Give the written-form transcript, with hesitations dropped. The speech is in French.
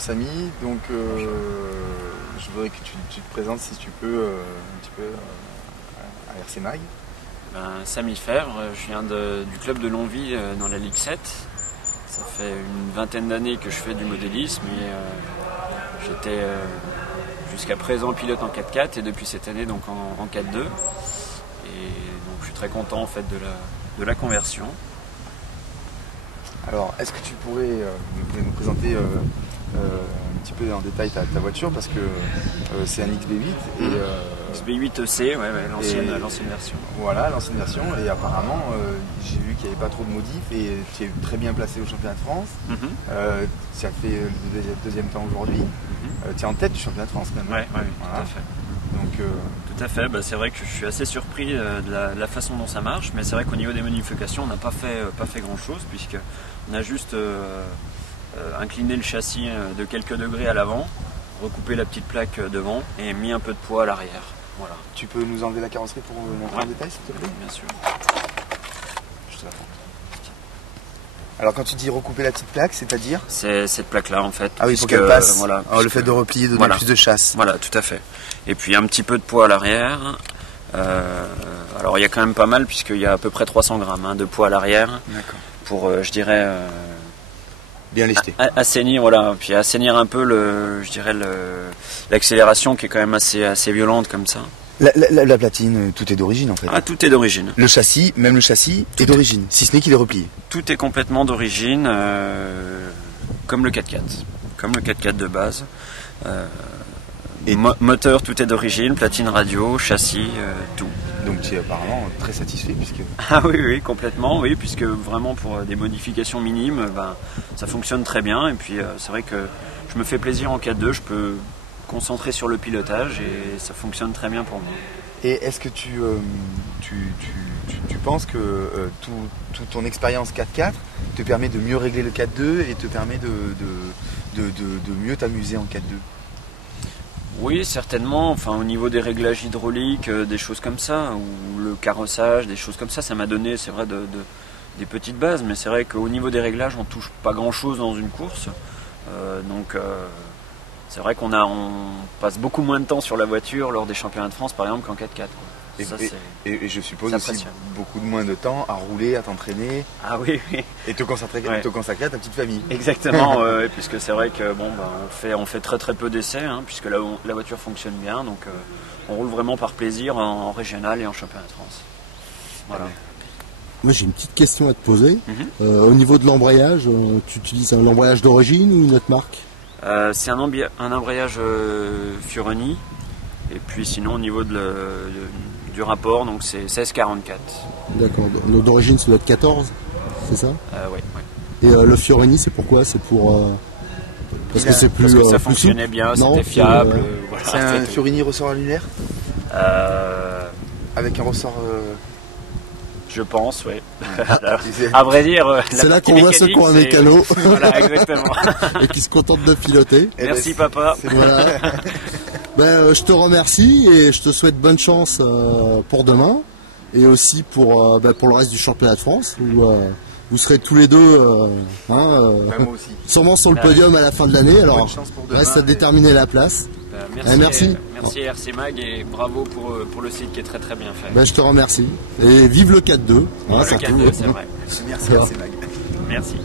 Samy. Donc, je voudrais que tu te présentes, si tu peux, un petit peu à RC Mag. Samy Fèvre, je viens du club de Longwy dans la Ligue 7. Ça fait une vingtaine d'années que je fais du modélisme et j'étais jusqu'à présent pilote en 4x4 et depuis cette année donc en 4x2. Et donc je suis très content en fait de la conversion. Alors, est-ce que tu pourrais nous présenter un petit peu en détail ta voiture, parce que c'est un XB8 et XB8 EC, l'ancienne version. Voilà, l'ancienne version, et apparemment j'ai vu qu'il n'y avait pas trop de modifs et tu es très bien placé au championnat de France. Tu as fait le deuxième temps aujourd'hui. Tu es en tête du championnat de France même. Oui, voilà. Tout à fait. Donc, tout à fait, c'est vrai que je suis assez surpris de la façon dont ça marche, mais c'est vrai qu'au niveau des modifications on n'a pas fait grand chose, puisqu'on a juste incliné le châssis de quelques degrés à l'avant, recoupé la petite plaque devant et mis un peu de poids à l'arrière. Voilà. Tu peux nous enlever la carrosserie pour montrer en détail, s'il te plaît? Bien sûr. Je te la prends. Alors quand tu dis recouper la petite plaque, c'est-à-dire? C'est cette plaque-là en fait. Ah oui, pour qu'elle passe. Voilà, alors, le fait de replier, donner plus de chasse. Voilà, tout à fait. Et puis un petit peu de poids à l'arrière. Alors il y a quand même pas mal, puisqu'il y a à peu près 300 grammes de poids à l'arrière. D'accord. Pour, je dirais... bien lesté. Assainir, voilà, puis assainir un peu l'accélération qui est quand même assez violente comme ça. La platine, tout est d'origine en fait. Ah, tout est d'origine. Le châssis, même le châssis, est d'origine, si ce n'est qu'il est replié. Tout est complètement d'origine, comme le 4x4. Comme le 4x4 de base. Et moteur, tout est d'origine, platine radio, châssis, tout. Donc tu es apparemment très satisfait puisque... Ah oui, complètement, oui, puisque vraiment pour des modifications minimes, ça fonctionne très bien. Et puis c'est vrai que je me fais plaisir en 4x2, je peux concentrer sur le pilotage et ça fonctionne très bien pour moi. Et est-ce que tu penses que toute ton expérience 4x4 te permet de mieux régler le 4x2 et te permet de mieux t'amuser en 4x2? Oui, certainement. Enfin, au niveau des réglages hydrauliques, des choses comme ça, ou le carrossage, des choses comme ça, ça m'a donné, c'est vrai, des petites bases. Mais c'est vrai qu'au niveau des réglages, on touche pas grand-chose dans une course. Donc, c'est vrai qu'on passe beaucoup moins de temps sur la voiture lors des championnats de France, par exemple, qu'en 4x4. Et je suppose aussi beaucoup de moins de temps à rouler, à t'entraîner. Ah oui. Et te consacrer à ta petite famille. Exactement, puisque c'est vrai que on fait très peu d'essais, puisque la voiture fonctionne bien, donc on roule vraiment par plaisir en régional et en championnat de France. Voilà. Moi j'ai une petite question à te poser. Au niveau de l'embrayage, tu utilises un embrayage d'origine ou une autre marque? C'est un embrayage Fioroni, et puis sinon au niveau du rapport, donc c'est 1644. D'accord, d'origine ça doit être 14, c'est ça? Oui. Et le Fioroni c'est pourquoi? C'est pour... parce que c'est plus... Parce que ça fonctionnait bien, c'était fiable. Voilà, c'est un Fiorini ressort annulaire avec un ressort... Je pense, oui. À vrai dire, c'est là qu'on voit ceux qui ont un mécano. Voilà, exactement. Et qui se contentent de piloter. Merci papa. Voilà. Je te remercie et je te souhaite bonne chance pour demain et aussi pour le reste du championnat de France où vous serez tous les deux moi aussi. sûrement sur le podium à la fin de l'année. Alors reste à déterminer la place. Merci. Merci RC Mag et bravo pour le site qui est très bien fait. Je te remercie. Et vive le 4x2. Le 4x2, c'est vrai. Merci RC Mag. Merci.